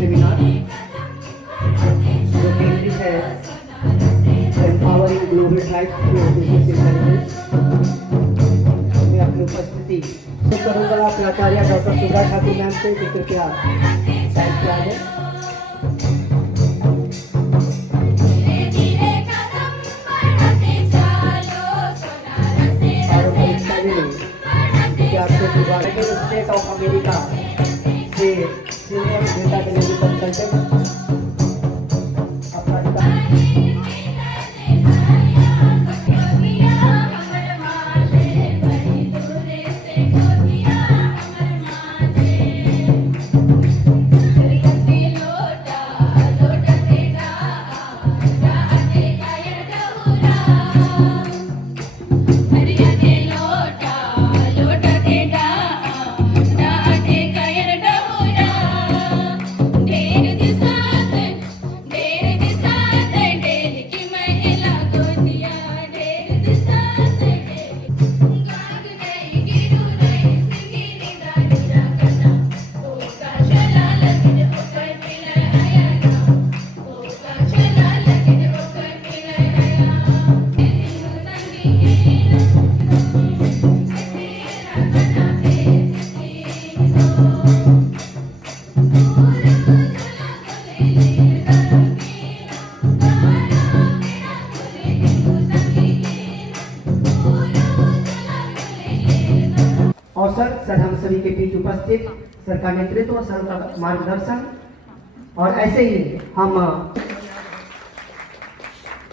Seminar जो केंद्रित है empowering global tribes through business intelligence में अपनी उपस्थिति शुरू करूँगा प्राचार्य डॉक्टर सुधा ठाकुर मैम से जो कृपया साइड पे आ जाए। स्टेट ऑफ अमेरिका से सीनियर डेटा डिलीवरी कंसल्टेंट अवसर सर हम सभी के बीच उपस्थित सर का नेतृत्व, सर का मार्गदर्शन और ऐसे ही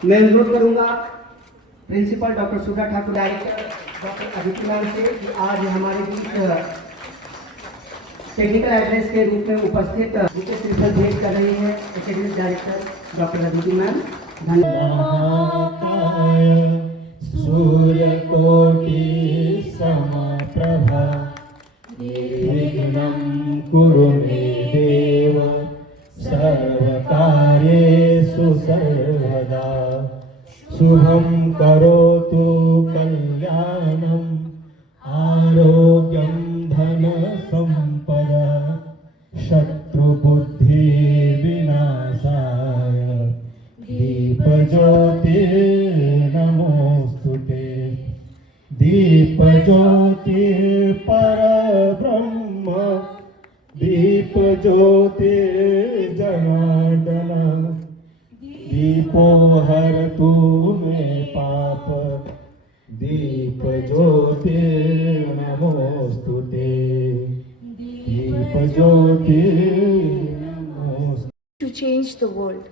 मैं अनुरोध करूंगा principal doctor Sudha Thakur, director doctor Aditi ma'am से कि आज हमारे बीच टेक्निकल एड्रेस के रूप में उपस्थित भेंट कर रही है academic director doctor Aditi ma'am. धन्यवाद। सूर्यकोटि समप्रभा निर्विघ्नं कुरु मे देव सर्वकार्येषु सर्वदा शुभं करोतु कल्याणं आरोग्यं धनसम्पदा शत्रुबुद्धि विनाशाय दीपज्योतिर्नमोस्तुते दीपज्योतिर्परब्रह्म दीपज्योतिर्जनार्दन दीपो हरतु मे पाप दीपज्योतिर्नमोस्तुते दीपज्योतिर्नमोस्तुते। To change the world.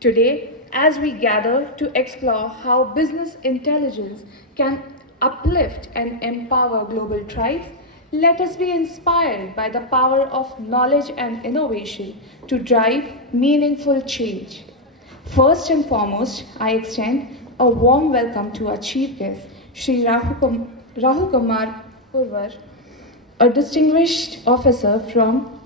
Today, as we gather to explore how business intelligence can uplift and empower global tribes, let us be inspired by the power of knowledge and innovation to drive meaningful change. First and foremost, I extend a warm welcome to our chief guest, Shri Rahul Kumar Purvar, a distinguished officer from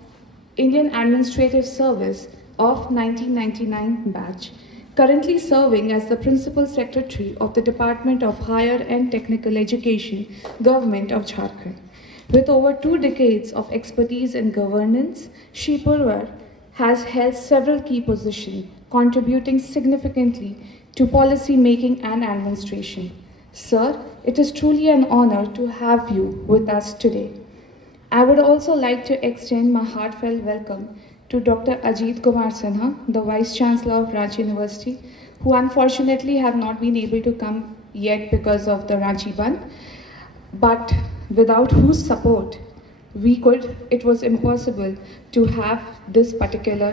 Indian Administrative Service of 1999 batch, currently serving as the Principal Secretary of the Department of Higher and Technical Education, Government of Jharkhand. With over 2 decades of expertise in governance, Shri Purvar has held several key positions, contributing significantly to policy making and administration. Sir, it is truly an honor to have you with us today. I would also like to extend my heartfelt welcome to Dr. Ajit Kumar Sinha, the Vice Chancellor of Ranchi University, who unfortunately have not been able to come yet because of the Ranchi Bandh, but without whose support it was impossible to have this particular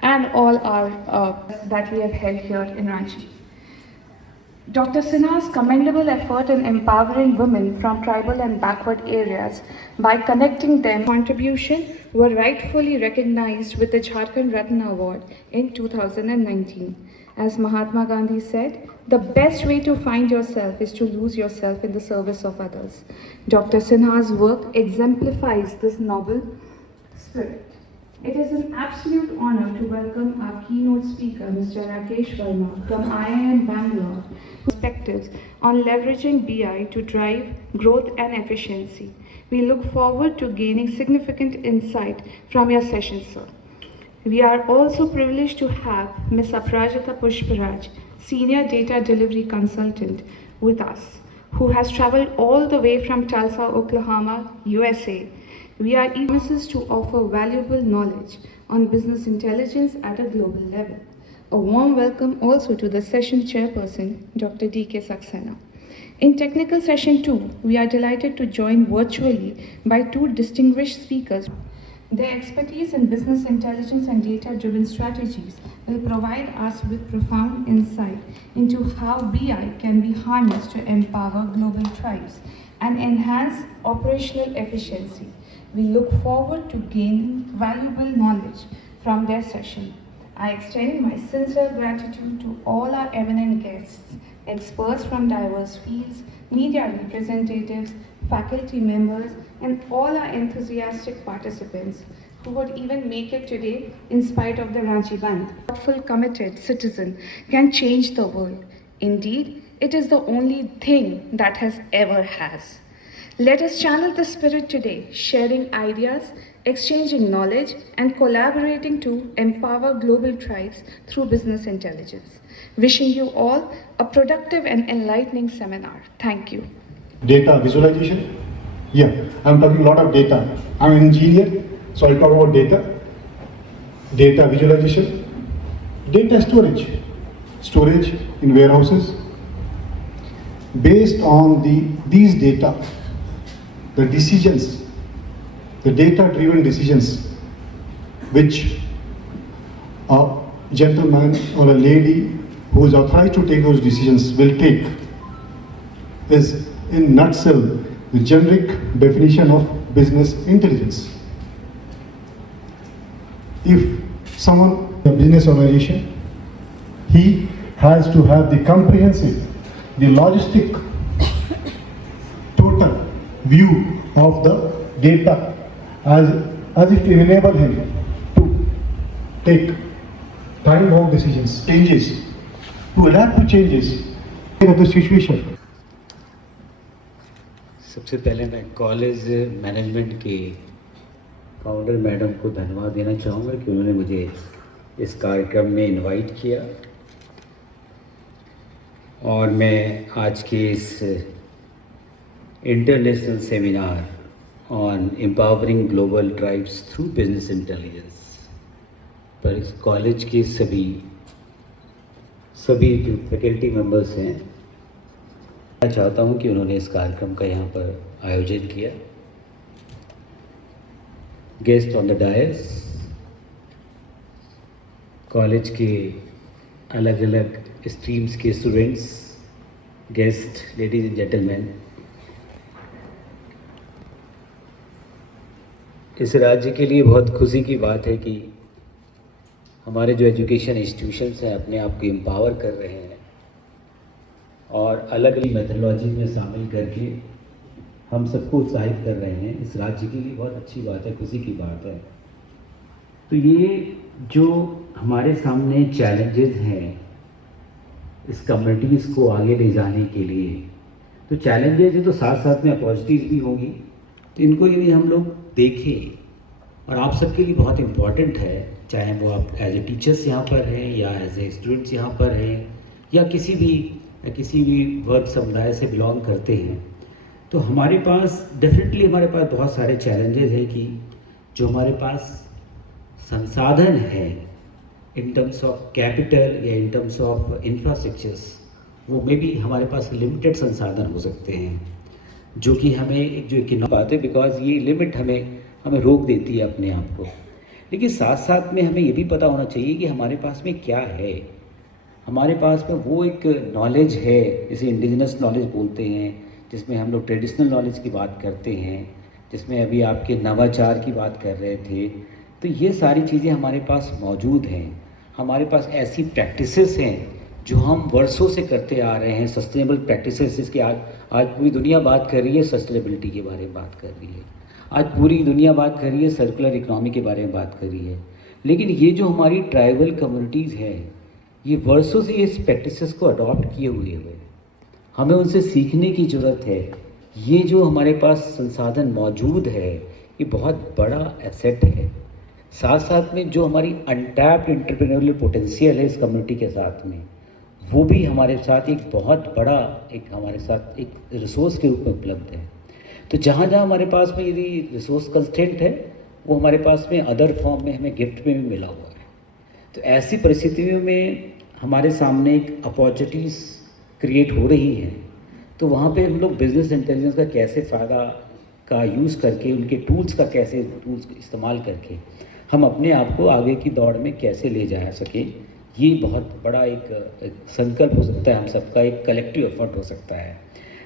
and all our that we have held here in Ranchi. Dr. Sinha's commendable effort in empowering women from tribal and backward areas by connecting them contribution were rightfully recognized with the Jharkhand Ratna Award in 2019. As Mahatma Gandhi said, the best way to find yourself is to lose yourself in the service of others. Dr. Sinha's work exemplifies this noble spirit. It is an absolute honor to welcome our keynote speaker, Mr. Rakesh Verma from IIM Bangalore, perspectives on leveraging BI to drive growth and efficiency. We look forward to gaining significant insight from your session, sir. We are also privileged to have Ms. Aprajita Pushparaj, Senior Data Delivery Consultant, with us, who has traveled all the way from Tulsa, Oklahoma, USA. We are eager to offer valuable knowledge on business intelligence at a global level. A warm welcome also to the session chairperson, Dr. D.K. Saxena. In technical session 2, we are delighted to join virtually by two distinguished speakers. Their expertise in business intelligence and data-driven strategies will provide us with profound insight into how BI can be harnessed to empower global tribes and enhance operational efficiency. We look forward to gaining valuable knowledge from their session. I extend my sincere gratitude to all our eminent guests, experts from diverse fields, media representatives, faculty members, and all our enthusiastic participants who would even make it today in spite of the Ranchi Bandh. A thoughtful, committed citizen can change the world. Indeed, it is the only thing that has ever has. Let us channel the spirit today, sharing ideas, exchanging knowledge, and collaborating to empower global tribes through business intelligence. Wishing you all a productive and enlightening seminar. Thank you. Data visualization. Yeah, I'm talking a lot of data. I'm an engineer, so I'll talk about data. Data visualization. Data storage in warehouses. Based on these data, the decisions, the data-driven decisions, which a gentleman or a lady who is authorized to take those decisions will take, is in nutshell the generic definition of business intelligence. If someone, a business organization, he has to have the comprehensive, the logistic, total view of the data as if to enable him to take time-bound decisions, changes, to adapt to changes of the situation. सबसे पहले मैं college management के founder madam को धन्यवाद देना चाहूँगा कि उन्होंने मुझे इस कार्यक्रम में इनवाइट किया और मैं आज के इस international seminar on empowering global tribes through business intelligence पर इस कॉलेज के सभी जो फैकल्टी मेंबर्स हैं, मैं चाहता हूं कि उन्होंने इस कार्यक्रम का यहाँ पर आयोजित किया। Guest on the dais, college के अलग अलग स्ट्रीम्स के students, guest, ladies and gentleman, इस राज्य के लिए बहुत खुशी की बात है कि हमारे जो एजुकेशन इंस्टीट्यूशंस हैं अपने आप को एम्पावर कर रहे हैं और अलग अलग मेथोडोलॉजी में शामिल करके हम सबको उत्साहित कर रहे हैं। इस राज्य के लिए बहुत अच्छी बात है, खुशी की बात है। तो ये जो हमारे सामने चैलेंजेस हैं इस कम्युनिटीज़ को आगे ले जाने के लिए, तो चैलेंजेस हैं तो साथ साथ में अपॉर्चुनिटीज़ भी होंगी। तो इनको यदि हम लोग देखें, और आप सबके लिए बहुत इम्पॉर्टेंट है, चाहे वो आप एज ए टीचर्स यहाँ पर हैं या एज ए स्टूडेंट्स यहाँ पर हैं या किसी भी वर्ग समुदाय से बिलोंग करते हैं, तो हमारे पास डेफिनेटली हमारे पास बहुत सारे चैलेंजेस हैं कि जो हमारे पास संसाधन है इन टर्म्स ऑफ कैपिटल या इन टर्म्स ऑफ इंफ्रास्ट्रक्चर्स, वो में भी हमारे पास लिमिटेड संसाधन हो सकते हैं, जो कि हमें एक जो इकोनॉमिक बात है, बिकॉज ये लिमिट हमें रोक देती है अपने आप को। लेकिन साथ साथ में हमें ये भी पता होना चाहिए कि हमारे पास में क्या है। हमारे पास में वो एक नॉलेज है जिसे इंडिजिनस नॉलेज बोलते हैं, जिसमें हम लोग ट्रेडिशनल नॉलेज की बात करते हैं, जिसमें अभी आपके नवाचार की बात कर रहे थे। तो ये सारी चीज़ें हमारे पास मौजूद हैं। हमारे पास ऐसी प्रैक्टिसेस हैं जो हम वर्षों से करते आ रहे हैं, सस्टेनेबल प्रैक्टिसेस, जिसकी आज पूरी दुनिया बात कर रही है, सस्टेनेबिलिटी के बारे में बात कर रही है। आज पूरी दुनिया बात कर रही है, सर्कुलर इकोनॉमी के बारे में बात कर रही है। लेकिन ये जो हमारी ट्राइबल कम्युनिटीज़ हैं, ये वर्षों से इस प्रैक्टिसेस को अडॉप्ट किए हुए हैं। हमें उनसे सीखने की ज़रूरत है। ये जो हमारे पास संसाधन मौजूद है, ये बहुत बड़ा एसेट है। साथ साथ में जो हमारी अनटैप्ड एंटरप्रेन्योरियल पोटेंशियल है इस कम्युनिटी के साथ में, वो भी हमारे साथ एक बहुत बड़ा एक हमारे साथ एक रिसोर्स के रूप में उपलब्ध है। तो जहाँ जहाँ हमारे पास में यदि रिसोर्स कंस्ट्रेंट है, वो हमारे पास में अदर फॉर्म में हमें गिफ्ट में भी मिला हुआ है। तो ऐसी परिस्थितियों में हमारे सामने एक अपॉर्चुनिटीज़ क्रिएट हो रही हैं, तो वहाँ पे हम लोग बिजनेस इंटेलिजेंस का कैसे फ़ायदा का यूज़ करके, उनके टूल्स का कैसे टूल्स इस्तेमाल करके हम अपने आप को आगे की दौड़ में कैसे ले जा सके, ये बहुत बड़ा एक संकल्प हो सकता है हम सबका, एक कलेक्टिव एफर्ट हो सकता है।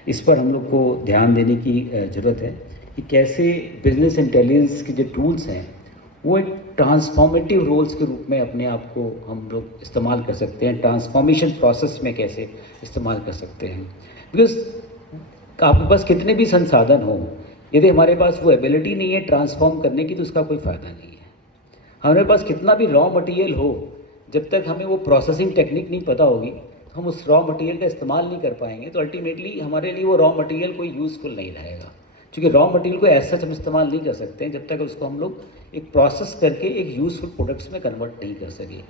इस पर हम लोग को ध्यान देने की ज़रूरत है कि कैसे बिजनेस इंटेलिजेंस के जो टूल्स हैं वो एक ट्रांसफॉर्मेटिव रोल्स के रूप में अपने आप को हम लोग इस्तेमाल कर सकते हैं, ट्रांसफॉर्मेशन प्रोसेस में कैसे इस्तेमाल कर सकते हैं। बिकॉज आपके पास कितने भी संसाधन हो, यदि हमारे पास वो एबिलिटी नहीं है ट्रांसफॉर्म करने की, तो उसका कोई फ़ायदा नहीं है। हमारे पास कितना भी रॉ मटेरियल हो, जब तक हमें वो प्रोसेसिंग टेक्निक नहीं पता होगी, हम उस रॉ मटेरियल का इस्तेमाल नहीं कर पाएंगे, तो अल्टीमेटली हमारे लिए वो रॉ मटेरियल कोई यूज़फुल नहीं रहेगा। क्योंकि रॉ मटेरियल को ऐसा हम इस्तेमाल नहीं कर सकते हैं जब तक उसको हम लोग एक प्रोसेस करके एक यूज़फुल प्रोडक्ट्स में कन्वर्ट नहीं कर सके।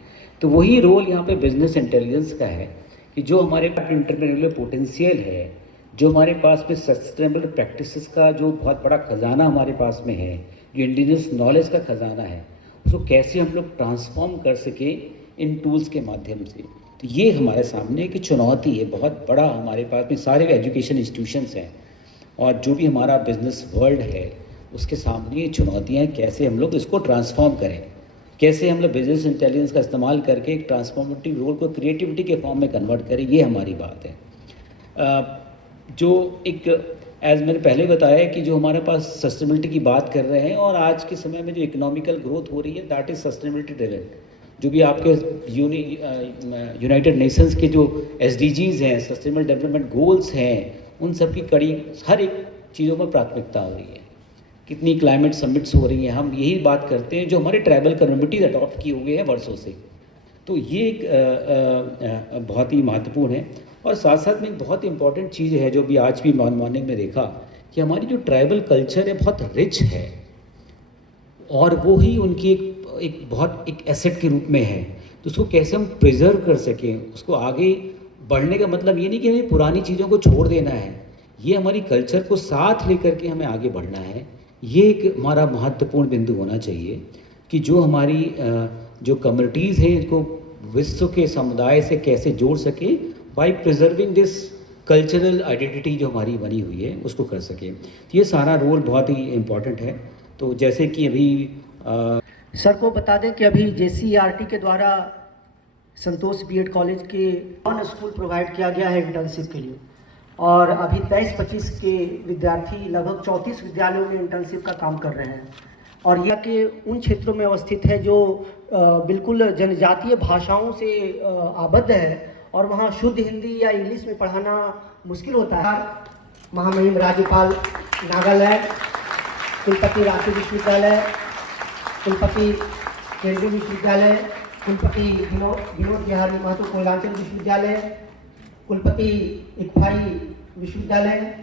तो वही रोल यहाँ पे बिजनेस इंटेलिजेंस का है कि जो हमारे एंटरप्रेन्योरियल पोटेंशियल है, जो हमारे पास में सस्टेनेबल प्रैक्टिसेस का जो बहुत बड़ा खजाना हमारे पास में है, जो इंडिजिनस नॉलेज का खजाना है, उसको कैसे हम लोग ट्रांसफॉर्म कर सके इन टूल्स के माध्यम से। तो ये हमारे सामने एक चुनौती है बहुत बड़ा। हमारे पास में सारे एजुकेशन इंस्टीट्यूशंस हैं और जो भी हमारा बिजनेस वर्ल्ड है उसके सामने ये चुनौतियाँ हैं, कैसे हम लोग इसको ट्रांसफॉर्म करें, कैसे हम लोग बिजनेस इंटेलिजेंस का इस्तेमाल करके एक ट्रांसफॉर्मेटिव रोल को क्रिएटिविटी के फॉर्म में कन्वर्ट करें, ये हमारी बात है। जो एक एज मैंने पहले बताया कि जो हमारे पास सस्टेनेबिलिटी की बात कर रहे हैं और आज के समय में जो इकोनॉमिकल ग्रोथ हो रही है, दैट इज़ सस्टेनेबिलिटी ड्रिवन। जो भी आपके यूनाइटेड नेशंस के जो SDGs हैं, सस्टेनेबल डेवलपमेंट गोल्स हैं, उन सब की कड़ी हर एक चीज़ों में प्राथमिकता हो रही है। कितनी क्लाइमेट समिट्स हो रही हैं, हम यही बात करते हैं जो हमारे ट्राइबल कम्युनिटीज़ अडॉप्ट किए हुए हैं वर्षों से। तो ये एक बहुत ही महत्वपूर्ण है। और साथ साथ में एक बहुत इंपॉर्टेंट चीज़ है जो भी आज भी मॉर्निंग में देखा कि हमारी जो ट्राइबल कल्चर है बहुत रिच है और वो ही उनकी एक बहुत एक एसेट के रूप में है। तो उसको कैसे हम प्रिजर्व कर सकें, उसको आगे बढ़ने का मतलब ये नहीं कि हमें पुरानी चीज़ों को छोड़ देना है, ये हमारी कल्चर को साथ लेकर के हमें आगे बढ़ना है। ये एक हमारा महत्वपूर्ण बिंदु होना चाहिए कि जो हमारी जो कम्युनिटीज़ हैं इनको विश्व के समुदाय से कैसे जोड़ सके by preserving this cultural identity जो हमारी बनी हुई है उसको कर सके। तो ये सारा रोल बहुत ही इम्पॉर्टेंट है। तो जैसे कि अभी सर को बता दें कि अभी JCERT के द्वारा संतोष B.Ed कॉलेज के ऑन स्कूल प्रोवाइड किया गया है इंटर्नशिप के लिए, और अभी 23-25 के विद्यार्थी लगभग 34 विद्यालयों में इंटर्नशिप का काम कर रहे हैं। और यह के उन क्षेत्रों में अवस्थित है जो बिल्कुल जनजातीय भाषाओं से आबद्ध है और वहाँ शुद्ध हिंदी या इंग्लिश में पढ़ाना मुश्किल होता है। महामहिम राज्यपाल नागालैंड, कुलपति रांची विश्वविद्यालय, कुलपति केंद्रीय विश्वविद्यालय, कुलपति विनोद बिहारी महतो कोयलांचल विश्वविद्यालय, कुलपति इकफाई विश्वविद्यालय,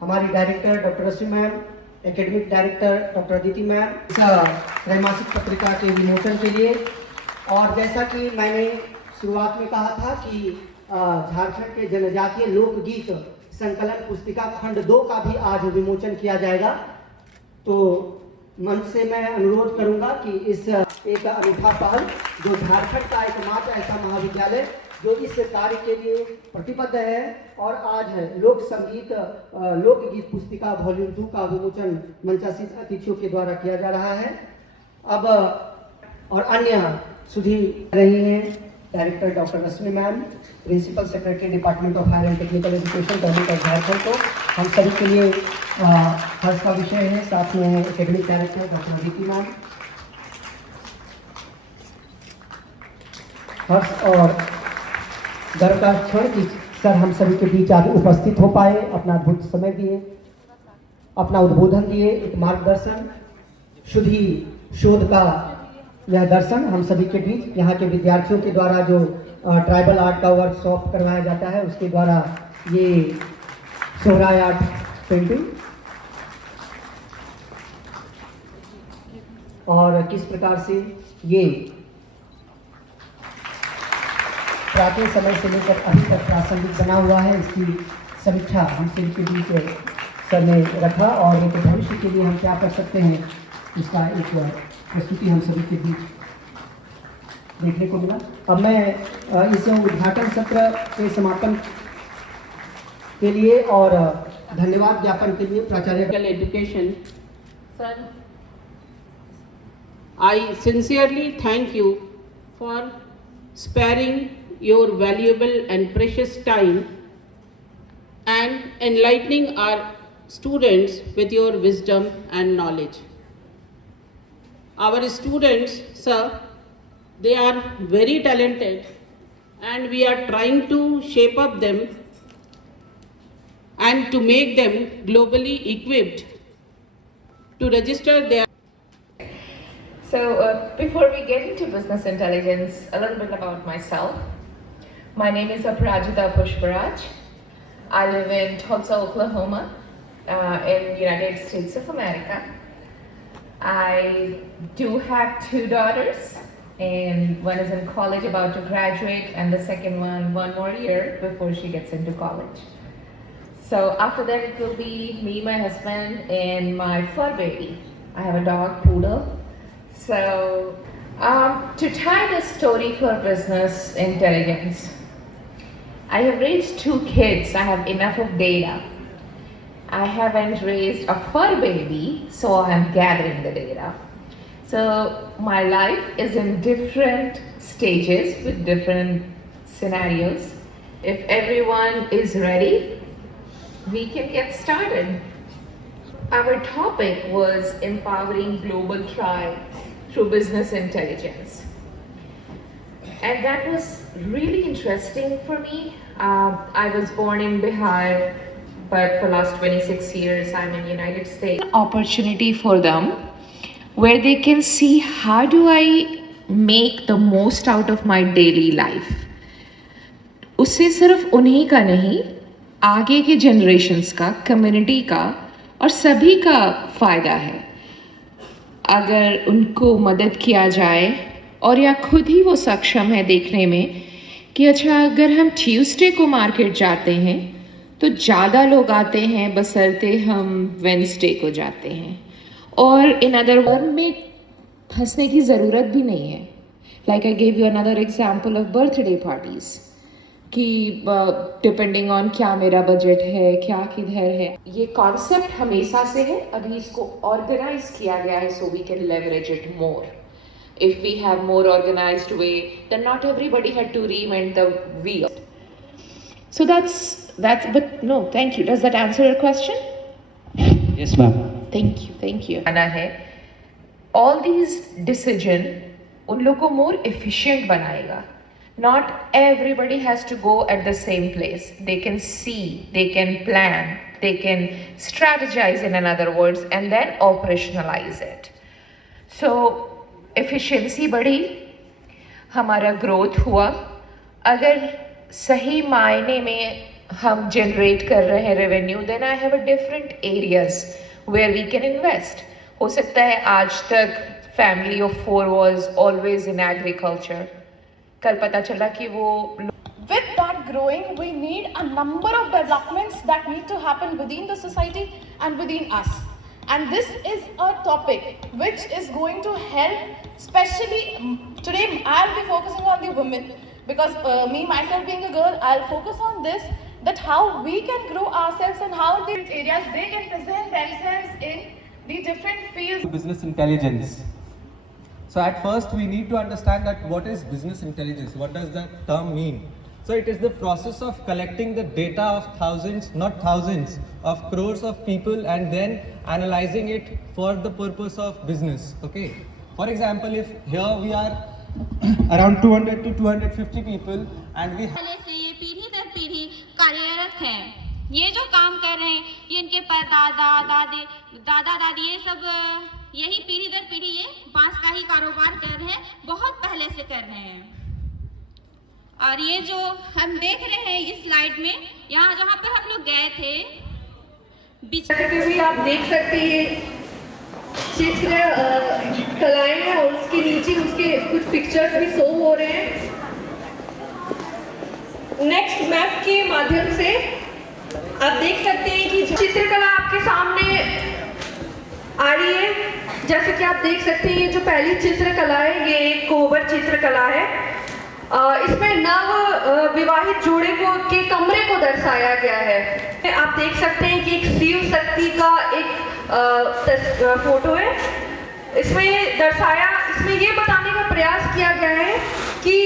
हमारी director doctor Rashmi ma'am, academic director doctor Aditi ma'am, त्रैमासिक पत्रिका के विमोचन के लिए। और जैसा कि मैंने शुरुआत में कहा था कि झारखंड के जनजातीय लोकगीत संकलन पुस्तिका खंड 2 का भी आज विमोचन किया जाएगा। तो मंच से मैं अनुरोध करूंगा कि इस एक अनूठा पहल जो झारखंड का एकमात्र ऐसा महाविद्यालय जो इस कार्य के लिए प्रतिबद्ध है और आज लोक संगीत लोकगीत पुस्तिका वॉल्यूम 2 का विमोचन मंचासीन अतिथियों के द्वारा किया जा रहा है। अब और अन्य सुधी रही हैं director doctor Rashmi ma'am, principal secretary department of higher and technical education government of Jharkhand को हम सभी के लिए हर्ष का विषय है। साथ में academic director doctor Aditi ma'am, हर्ष और गर्व का क्षण कि सर हम सभी के बीच आज उपस्थित हो पाए, अपना अद्भुत समय दिए, अपना उद्बोधन दिए, एक मार्गदर्शन शुद्धि शोध का यह दर्शन हम सभी के बीच यहाँ के विद्यार्थियों के द्वारा जो ट्राइबल आर्ट का वर्कशॉप करवाया जाता है उसके द्वारा ये सोहराय आर्ट पेंटिंग और किस प्रकार से ये प्राचीन समय से लेकर अभी तक प्रासंगिक बना हुआ है, इसकी समीक्षा हम सभी के बीच सर ने रखा और एक भविष्य के लिए हम क्या कर सकते हैं इसका एक प्रस्तुति हम सभी के बीच देखने को मिला। अब मैं इस उद्घाटन सत्र के समापन के लिए और धन्यवाद ज्ञापन के लिए प्राचार्य education. Sir, I sincerely thank you for sparing your valuable and precious time and enlightening our students with your wisdom and knowledge. Our students, sir, they are very talented and we are trying to shape up them and to make them globally equipped to register their. So before we get into business intelligence, a little bit about myself. My name is Aparajita Pushparaj. I live in Tulsa, Oklahoma, in the United States of America. I do have 2 daughters, and one is in college about to graduate, and the second one more year before she gets into college. So after that, it will be me, my husband, and my fur baby. I have a dog, Poodle. So to tie this story for business intelligence, I have raised 2 kids. I have enough of data. I haven't raised a fur baby, so I'm gathering the data. So my life is in different stages with different scenarios. If everyone is ready, we can get started. Our topic was empowering global tribe through business intelligence. And that was really interesting for me. I was born in Bihar, but for last 26 years I'm in United States. Opportunity for them where they can see how do I make the most out of my daily life. उससे सिर्फ उन्हीं का नहीं, आगे के generations का, community का और सभी का फ़ायदा है अगर उनको मदद किया जाए और या खुद ही वो सक्षम है देखने में कि अच्छा अगर हम ट्यूसडे को मार्केट जाते हैं तो ज़्यादा लोग आते हैं बशर्ते हम वेडनेसडे को जाते हैं और इन अदर वर्ड में फंसने की ज़रूरत भी नहीं है. Like I gave you another example of birthday parties कि डिपेंडिंग ऑन क्या मेरा बजट है, क्या किधर है. ये कॉन्सेप्ट हमेशा से है, अभी इसको ऑर्गेनाइज किया गया है so we can leverage it more. If we have more organized way, then not everybody had to reinvent the wheel. So that's. But no, thank you. Does that answer your question? Yes, ma'am. Thank you. आना है. All these decision उन लोग को more efficient बनाएगा. Not everybody has to go at the same place. They can see, they can plan, they can strategize in other words, and then operationalize it. So efficiency बढ़ी, हमारा growth हुआ. अगर सही मायने में हम जनरेट कर रहे हैं revenue, then I have a different areas where we can invest. हो सकता है आज तक family of 4 was always in agriculture, कल पता चला कि वो. With that growing, we need a number of developments that need to happen within the society and within us. And this is a topic which is going to help, especially today I'll be focusing on the women because me myself being a girl, I'll focus on this, that how we can grow ourselves and how the areas they can present themselves in the different fields. Business intelligence. So at first we need to understand that what is business intelligence, what does that term mean? So it is the process of collecting the data of thousands, not thousands, of crores of people and then analyzing it for the purpose of business. Okay. For example, if here we are around 200 to 250 people and we पहले से ये पीढ़ी दर पीढ़ी कार्यरत हैं. ये जो काम कर रहे हैं ये इनके दादा दादी ये सब यही पीढ़ी दर पीढ़ी ये बांस का ही कारोबार कर रहे हैं, बहुत पहले से कर रहे हैं. और ये जो हम देख रहे हैं इस स्लाइड में, यहाँ जहाँ पर हम लोग गए थे भी आप देख सकते हैं चित्र कलाएं हैं और उसके नीचे उसके कुछ पिक्चर्स भी शो हो रहे हैं। नेक्स्ट मैप के माध्यम से आप देख सकते हैं कि चित्रकला आपके सामने आ रही है। जैसे कि आप देख सकते हैं ये जो पहली चित्रकला है ये एक कोहबर चित्रकला है। इसमें नव विवाहित जोड़े के कमरे को दर्शाया गया है। आप देख सकते हैं कि एक शिव शक्ति का एक फोटो है। इसमें ये बताने का प्रयास किया गया है कि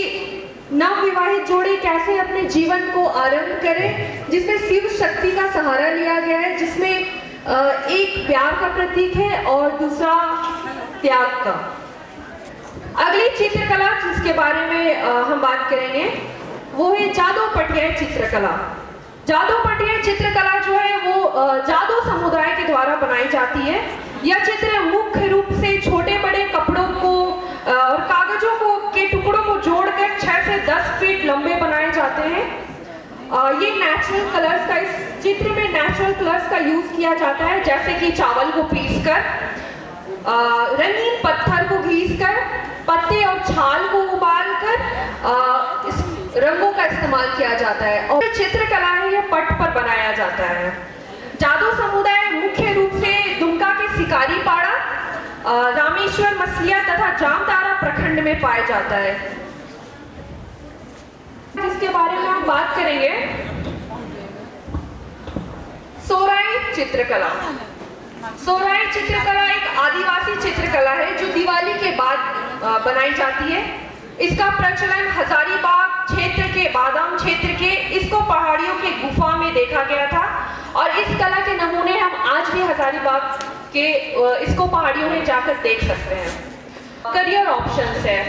नव विवाहित जोड़े कैसे अपने जीवन को आरंभ करें, जिसमें शिव शक्ति का सहारा लिया गया है, जिसमें एक प्यार का प्रतीक है और दूसरा त्याग का। अगली चित्रकला जिसके बारे में हम बात करेंगे वो है जादू पटिया चित्रकला। जादू पटिया चित्रकला जो है वो जादू समुदाय के द्वारा बनाई जाती है। यह चित्र मुख्य रूप से छोटे बड़े कपड़ों को और कागजों के टुकड़ों को जोड़कर 6 से 10 फीट लंबे बनाए जाते हैं। ये नेचुरल कलर्स का, इस चित्र में नेचुरल कलर्स का यूज किया जाता है, जैसे कि चावल को पीसकर, रंगीन पत्थर को घीसकर, पत्ते और छाल को उबालकर इस रंगों का इस्तेमाल किया जाता है। और चित्रकला है यह पट पर बनाया जाता है। जादू समुदाय मुख्य रूप से दुमका के शिकारी पाड़ा, रामेश्वर मछलिया तथा जामतारा प्रखंड में पाया जाता है। जिसके बारे में हम बात करेंगे सोराई चित्रकला। सोराई चित्रकला एक आदिवासी चित्रकला है जो दिवाली के बाद बनाई जाती है। इसका प्रचलन हजारीबाग क्षेत्र के, बादाम क्षेत्र के, इसको पहाड़ियों के गुफा में देखा गया था और इस कला के नमूने हम आज भी हजारीबाग के इसको पहाड़ियों में जाकर देख सकते हैं। करियर ऑप्शंस है,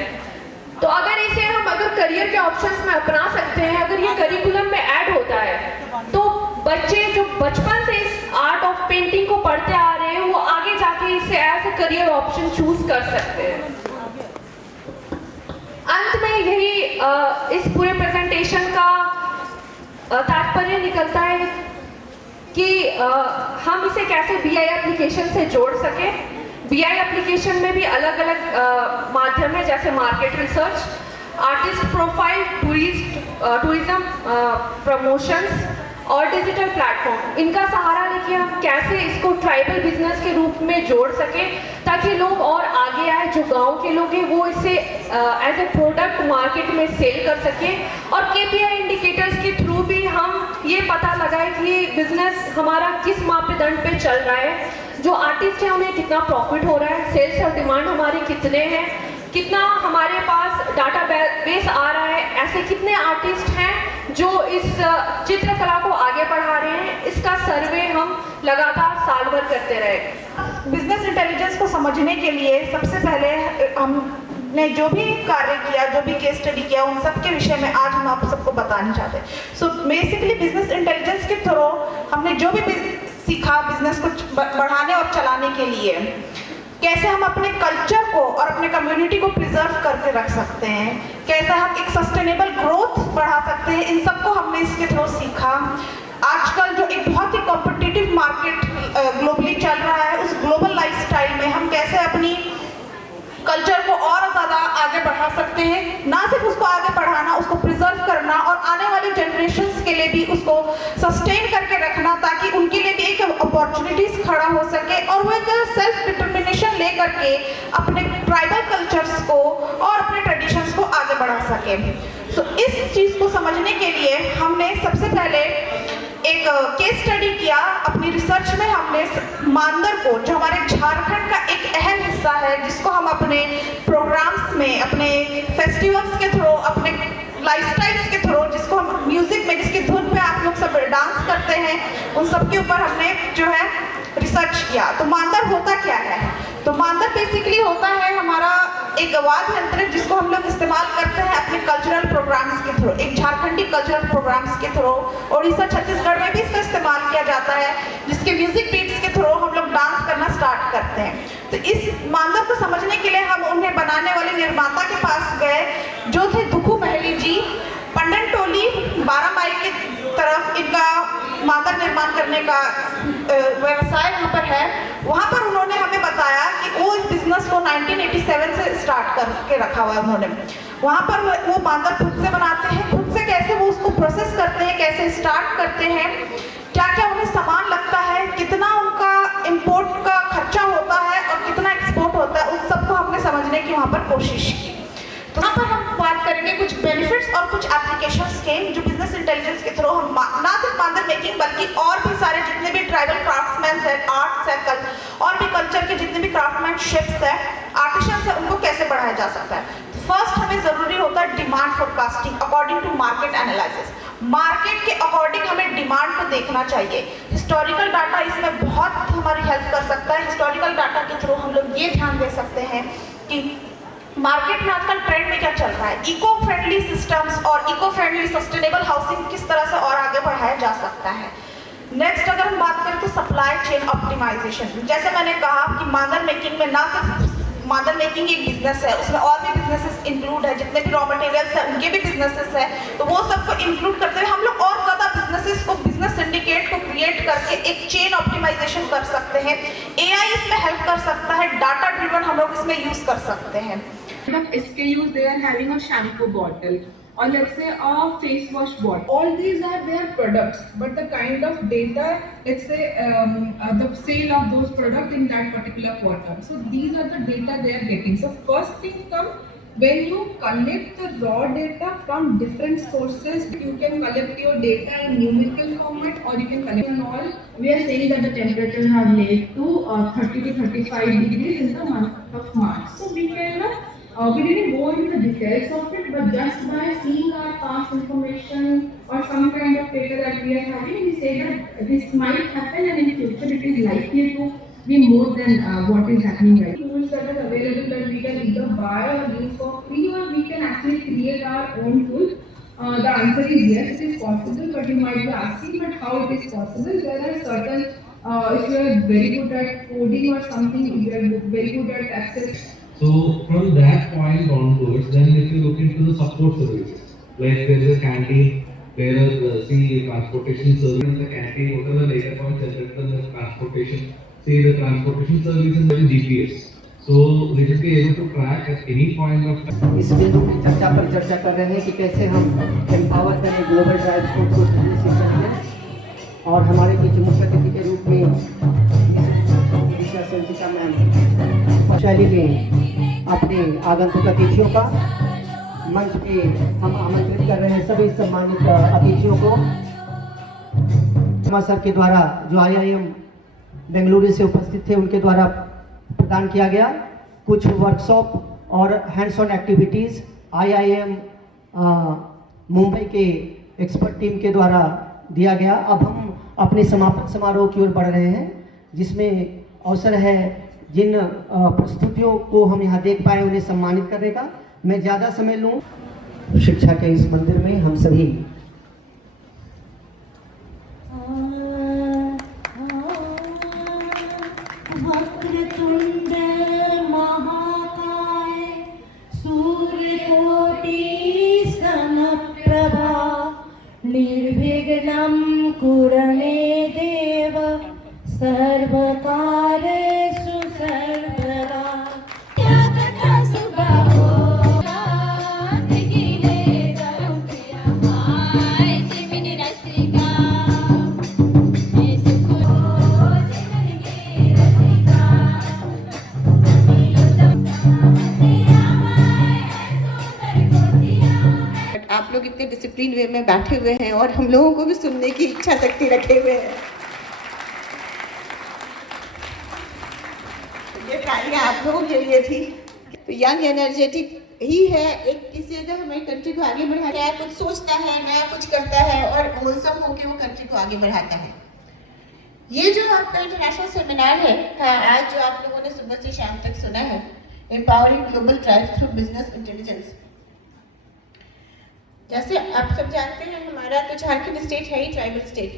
तो अगर इसे हम करियर के ऑप्शंस में अपना सकते हैं, अगर ये करिकुलम में ऐड होता है तो बच्चे जो बचपन से इस आर्ट ऑफ पेंटिंग को पढ़ते आ रहे हैं वो आगे जाके इसे as a career option choose कर सकते हैं। अंत में यही इस पूरे प्रेजेंटेशन का तात्पर्य निकलता है कि हम इसे कैसे BI एप्लीकेशन से जोड़ सके। BI एप्लीकेशन में भी अलग अलग माध्यम है, जैसे market research, artist profile, tourism promotions और डिजिटल प्लेटफॉर्म। इनका सहारा लेके हम कैसे इसको ट्राइबल बिजनेस के रूप में जोड़ सके ताकि लोग और आगे आए, जो गांव के लोग हैं वो इसे एज ए प्रोडक्ट मार्केट में सेल कर सके। और KPI इंडिकेटर्स के थ्रू भी हम ये पता लगाए कि बिजनेस हमारा किस मापदंड पे चल रहा है, जो आर्टिस्ट हैं उन्हें कितना प्रॉफिट हो रहा है, सेल्स और डिमांड हमारे कितने हैं, कितना हमारे पास डाटा बेस आ रहा है, ऐसे कितने आर्टिस्ट हैं जो इस चित्रकला को आगे बढ़ा रहे हैं। इसका सर्वे हम लगातार साल भर करते रहे। बिजनेस इंटेलिजेंस को समझने के लिए सबसे पहले हमने जो भी कार्य किया, जो भी केस स्टडी किया, उन सब के विषय में आज हम आप सबको बताना चाहते हैं। सो बेसिकली बिजनेस इंटेलिजेंस के थ्रू हमने जो भी सीखा बिजनेस को बढ़ाने और चलाने के लिए, कैसे हम अपने कल्चर को और अपने कम्युनिटी को प्रिजर्व करके रख सकते हैं, कैसे हम एक सस्टेनेबल ग्रोथ बढ़ा सकते हैं, इन सबको हमने इसके थ्रू सीखा। आजकल जो एक बहुत ही कॉम्पिटिटिव मार्केट ग्लोबली चल रहा है, उस ग्लोबल लाइफस्टाइल में हम कैसे अपनी कल्चर को और ज़्यादा आगे बढ़ा सकते हैं, ना सिर्फ उसको आगे बढ़ाना, उसको प्रिजर्व करना और आने वाली जनरेशन्स के लिए भी उसको सस्टेन करके रखना, ताकि उनके लिए भी एक अपॉर्चुनिटीज खड़ा हो सके और वो एक सेल्फ डिटर्मिनेशन ले करके अपने ट्राइबल कल्चर्स को और अपने ट्रेडिशंस को आगे बढ़ा सके। तो इस चीज़ को समझने के लिए हमने सबसे पहले एक केस स्टडी किया। अपनी रिसर्च में हमने मांदर को, जो हमारे झारखंड का एक अहम हिस्सा है, जिसको हम अपने प्रोग्राम्स में, अपने फेस्टिवल्स के थ्रू, अपने लाइफस्टाइल्स के थ्रू, जिसको हम म्यूजिक में, जिसकी धुन पे आप लोग सब डांस करते हैं, उन सब के ऊपर हमने जो है रिसर्च किया। तो मांदर होता क्या है? तो मांदर बेसिकली होता है हमारा एक वाद्य यंत्र जिसको हम लोग इस्तेमाल करते हैं अपने कल्चरल प्रोग्राम्स के थ्रू, एक झारखंडी कल्चरल प्रोग्राम्स के थ्रू। उड़ीसा, छत्तीसगढ़ में भी इसका इस्तेमाल किया जाता है, जिसके म्यूजिक बीट्स के थ्रू हम लोग डांस करना स्टार्ट करते हैं। तो इस मांदर को समझने के लिए हम उन्हें बनाने वाले निर्माता के पास गए, जो थे दुखू महली जी, पंडन टोली 12 माइल की तरफ इनका मांदर निर्माण करने का व्यवसाय वहाँ पर है। वहाँ पर उन्होंने हमें बताया कि वो इस बिजनेस को 1987 से स्टार्ट करके रखा हुआ है उन्होंने। वहाँ पर वो बांदर खुद से बनाते हैं, खुद से कैसे वो उसको प्रोसेस करते हैं, कैसे स्टार्ट करते हैं, क्या क्या उन्हें सामान लगता है, कितना उनका इंपोर्ट का खर्चा होता है और कितना एक्सपोर्ट होता है, उन सबको हमने समझने की वहाँ पर कोशिश की। तो यहाँ पर हम बात करेंगे कुछ बेनिफिट्स और कुछ एप्लीकेशंस के जो बिजनेस इंटेलिजेंस के थ्रू हम ना सिर्फ बांदर मेकिंग बल्कि और भी सारे जितने भी ट्राइबल क्राफ्ट्समैन है, आर्ट्स है, और भी कल्चर के जितने भी क्राफ्टमैनशिप्स है, आर्टिशंस है, उनको कैसे बढ़ाया जा सकता है। फर्स्ट हमें जरूरी होता है demand forecasting according to market analysis. Market के अकॉर्डिंग हमें डिमांड को देखना चाहिए। हिस्टोरिकल डाटा इसमें बहुत हमारी हेल्प कर सकता है। हिस्टोरिकल डाटा के थ्रू हम लोग ये ध्यान दे सकते हैं कि मार्केट में आजकल ट्रेंड में क्या चल रहा है, इको फ्रेंडली सिस्टम्स और इको फ्रेंडली सस्टेनेबल हाउसिंग किस तरह से और आगे बढ़ाया जा सकता है। नेक्स्ट अगर हम बात करें तो सप्लाई चेन ऑप्टिमाइजेशन। जैसे मैंने कहा कि मादर मेकिंग में ना सिर्फ मादर मेकिंग एक बिजनेस है, उसमें और भी बिजनेसेस इंक्लूड है, जितने भी रॉ मटेरियल्स है उनके भी बिजनेसेस है, तो वो सबको इंक्लूड करते हुए हम लोग और ज़्यादा बिजनेसेस को, बिजनेस सिंडिकेट को क्रिएट करके एक चेन ऑप्टिमाइजेशन कर सकते हैं। AI इसमें हेल्प कर सकता है, डाटा ड्रिवन हम लोग इसमें यूज कर सकते हैं। SKUs they are having a shampoo bottle or let's say a face wash bottle. All these are their products, but the kind of data, let's say the sale of those products in that particular quarter. So these are the data they are getting. So first thing comes when you collect the raw data from different sources. You can collect your data in numerical format or you can collect in all. We are saying that the temperatures have led to 30 to 35 degrees in the month of March. So we can we didn't go into the details of it, but just by seeing our past information or some kind of data that we are having, we say that this might happen and in future it is likely to be more than what is happening right now. Tools that are available that we can either buy or use for free, or we can actually create our own tool. The answer is yes, it is possible, but you might be asking, but how it is possible? There are certain, if you are very good at coding or something, if you are very good at access. So from that point onwards, then if you look into the support services, like there is a canteen, there is transportation service in the canteen, what are the later points generated in the transportation, say the transportation service and then GPS. So we should be able to track at any point of time. इस बिंदु में चर्चा पर चर्चा कर रहे हैं कि कैसे हम एम्पावर करें ग्लोबल ट्राइब्स को बिजनेस इंटेलिजेंस, और हमारे बीच मुख्य अतिथि के रूप में दिशा संचिता मैम शैली में अपने आगंतुक अतिथियों का मंच पे हम आमंत्रित कर रहे हैं सभी सम्मानित अतिथियों को। सर के द्वारा जो IIM बेंगलुरु से उपस्थित थे उनके द्वारा प्रदान किया गया कुछ वर्कशॉप और hands on activities IIM Mumbai के एक्सपर्ट टीम के द्वारा दिया गया। अब हम अपने समापन समारोह की ओर बढ़ रहे हैं, जिसमें अवसर है जिन प्रस्तुतियों को हम यहाँ देख पाए उन्हें सम्मानित करने का। मैं ज़्यादा समय लूँ, शिक्षा के इस मंदिर में हम सभी वक्रतुंड महाकाय सूर्यकोटि समप्रभा निर्विघ्नं कुरु मे देव सर्वकार्येषु सर्वदा। आप लोग इतने डिसिप्लिन वे में बैठे हुए हैं और हम लोगों को भी सुनने की इच्छा शक्ति रखे हुए हैं। ये तालियां आप लोगों के लिए थी। तो यंग एनर्जेटिक ही है, एक किसी अगर हमारी कंट्री को आगे बढ़ाता है, कुछ सोचता है, नया कुछ करता है और होलसम होकर वो कंट्री को आगे बढ़ाता है। ये जो आपका इंटरनेशनल सेमिनार है आज जो आप लोगों ने सुबह से शाम तक सुना है, empowering global tribes through business intelligence. जैसे आप सब जानते हैं हमारा तो झारखंड स्टेट है ही ट्राइबल स्टेट,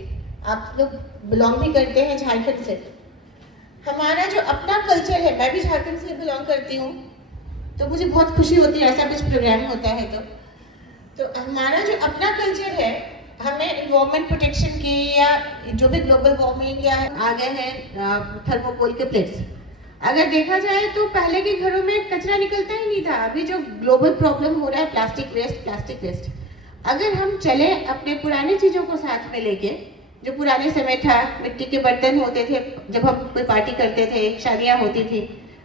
आप लोग बिलोंग भी करते हैं झारखंड से। हमारा जो अपना कल्चर है, मैं भी झारखंड से बिलोंग करती हूँ, तो मुझे बहुत खुशी होती है ऐसा कुछ प्रोग्राम होता है तो हमारा जो अपना कल्चर है, हमें इन्वायरमेंट प्रोटेक्शन की या जो भी ग्लोबल वार्मिंग या आ गए हैं थर्मोकोल के प्लेट्स, अगर देखा जाए तो पहले के घरों में कचरा निकलता ही नहीं था। अभी जो ग्लोबल प्रॉब्लम हो रहा है प्लास्टिक वेस्ट, अगर हम चले अपने पुरानी चीज़ों को साथ में लेके, जो पुराने समय था, मिट्टी के बर्तन होते थे, जब हम कोई पार्टी करते थे, शादियाँ होती थी,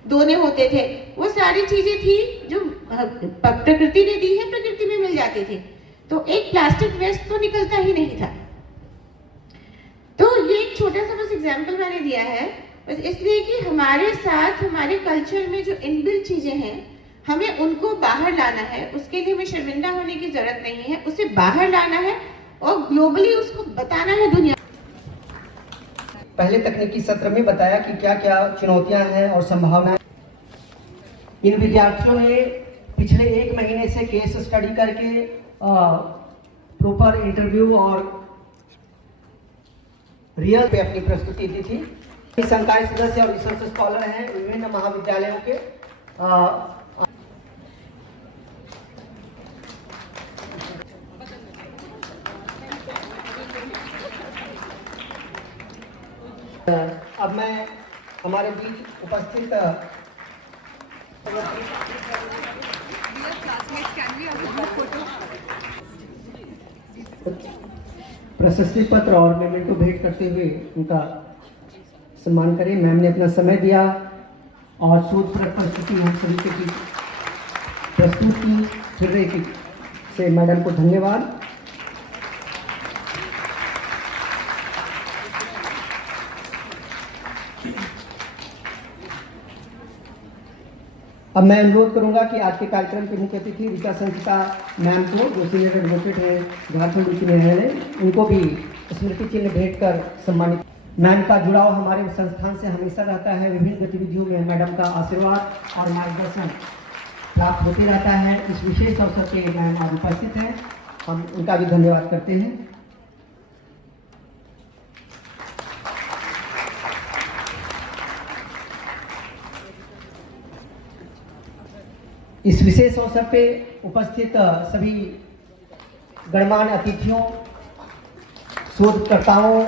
दोने होते थे, वो सारी चीज़ें थी जो प्रकृति ने दी है, प्रकृति में मिल जाती थी। तो एक प्लास्टिक वेस्ट तो निकलता ही नहीं था। तो ये एक छोटा सा बस एग्जाम्पल मैंने दिया है, बस इसलिए कि हमारे साथ हमारे कल्चर में जो इनबिल्ट चीज़ें हैं, हमें उनको बाहर लाना है। उसके लिए हमें शर्मिंदा होने की ज़रूरत नहीं है, उसे बाहर लाना है और ग्लोबली उसको बताना है दुनिया। पहले तकनीकी सत्र में बताया कि क्या क्या चुनौतियां हैं और संभावनाएं। इन विद्यार्थियों ने पिछले 1 महीने से केस स्टडी करके प्रॉपर इंटरव्यू और रियल पे अपनी प्रस्तुति दी थी। संकाय सदस्य और रिसर्च स्कॉलर हैं विभिन्न महाविद्यालयों के। अब मैं हमारे बीच उपस्थित प्रशस्ति पत्र और मेमेंटो भेंट करते हुए उनका सम्मान करें। मैम ने अपना समय दिया और शोध प्रस्तुति हम सभी की प्रस्तुत की। फिर एक से मैडम को धन्यवाद। अब मैं अनुरोध करूंगा कि आज के कार्यक्रम के मुख्य अतिथि ऋचा संचिता मैम को, जो सीनियर एडवोकेट है झारखंड उच्च न्यायालय, उनको भी स्मृति चिन्ह भेंट कर सम्मानित। मैम का जुड़ाव हमारे संस्थान से हमेशा रहता है। विभिन्न गतिविधियों में मैडम का आशीर्वाद और मार्गदर्शन प्राप्त होते रहता है। इस विशेष अवसर पे मैम आज उपस्थित हैं, हम उनका भी धन्यवाद करते हैं। इस विशेष अवसर पे उपस्थित सभी गणमान्य अतिथियों, शोधकर्ताओं,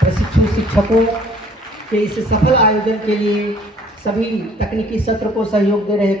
प्रशिक्षु शिक्षकों के इस सफल आयोजन के लिए, सभी तकनीकी सत्र को सहयोग दे रहे